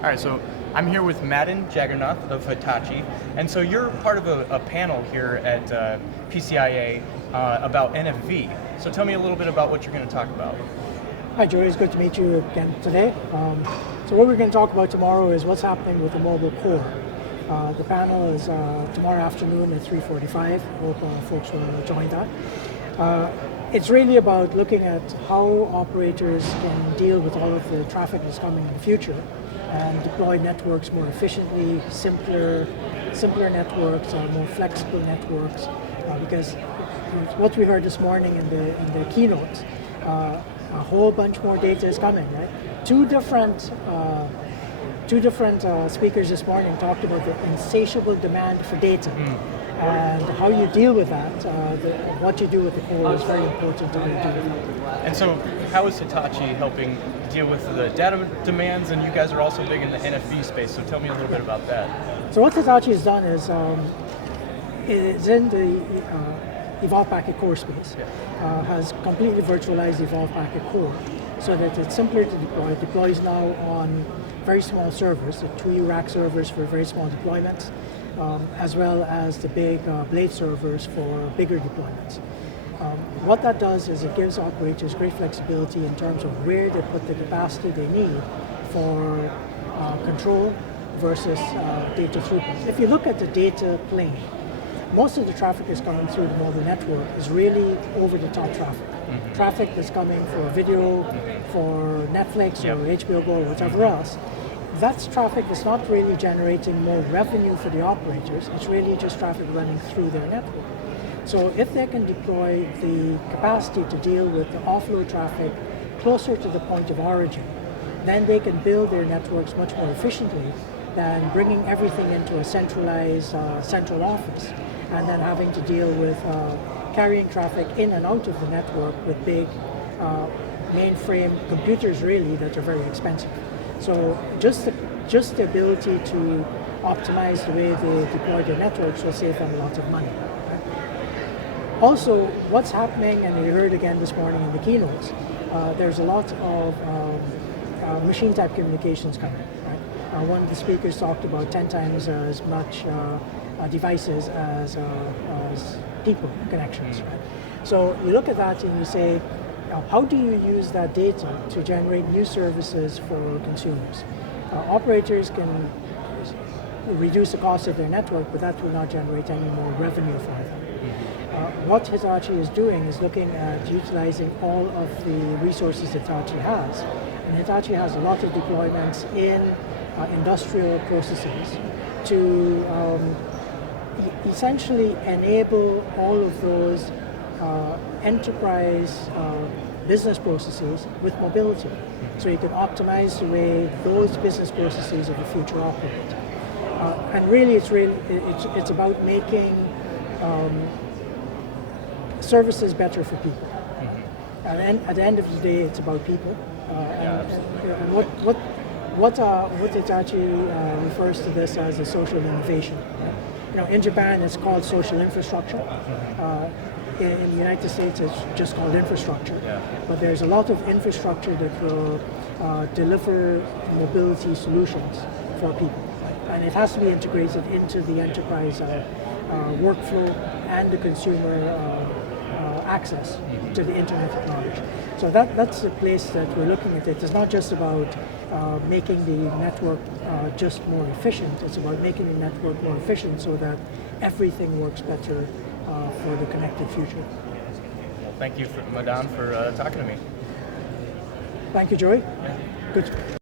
All right, so I'm here with Madan Jagernauth of Hitachi, and so you're part of a panel here at PCIA about NFV. So tell me a little bit about what you're going to talk about. Hi Joey, it's good to meet you again today. So what we're going to talk about tomorrow is what's happening with the mobile core. The panel is tomorrow afternoon at 3:45. Hope folks will join that. It's really about looking at how operators can deal with all of the traffic that's coming in the future and deploy networks more efficiently, simpler networks, more flexible networks. Because what we heard this morning in the keynote, a whole bunch more data is coming, right? Two different speakers this morning talked about the insatiable demand for data. And how you deal with that, what you do with the core is very important to do with that. And so how is Hitachi helping deal with the data demands, and you guys are also big in the NFV space, so tell me a little bit about that. So what Hitachi has done is in the Evolve Packet Core space, has completely virtualized the Evolve Packet Core so that it's simpler to deploy. It deploys now on very small servers, the 2U rack servers for very small deployments, as well as the big blade servers for bigger deployments. What that does is it gives operators great flexibility in terms of where they put the capacity they need for control versus data throughput. If you look at the data plane, most of the traffic is coming through the mobile network is really over-the-top traffic. Traffic that's coming for video, for Netflix or HBO Go or whatever else. That's traffic that's not really generating more revenue for the operators. It's really just traffic running through their network. So if they can deploy the capacity to deal with the offload traffic closer to the point of origin, then they can build their networks much more efficiently than bringing everything into a centralized central office and then having to deal with carrying traffic in and out of the network with big mainframe computers really that are very expensive. So just the ability to optimize the way they deploy their networks will save them a lot of money. Also, what's happening, and you heard again this morning in the keynotes, there's a lot of machine type communications coming. Right? One of the speakers talked about 10 times as much devices as people connections. Right? So you look at that and you say, how do you use that data to generate new services for consumers? Operators can reduce the cost of their network, but that will not generate any more revenue for them. What Hitachi is doing is looking at utilizing all of the resources Hitachi has. And Hitachi has a lot of deployments in industrial processes to essentially enable all of those enterprise business processes with mobility. So you can optimize the way those business processes of the future operate. And really it's about making services better for people. And at the end of the day, it's about people. And what Hitachi refers to this as a social innovation. You know, in Japan, it's called social infrastructure. In the United States, it's just called infrastructure. But there's a lot of infrastructure that will deliver mobility solutions for people. And it has to be integrated into the enterprise workflow and the consumer access to the Internet of Knowledge. So that's the place that we're looking at it. It's not just about making the network just more efficient. It's about making the network more efficient so that everything works better for the connected future. Well, thank you, Madan, for talking to me. Thank you, Joey. Good.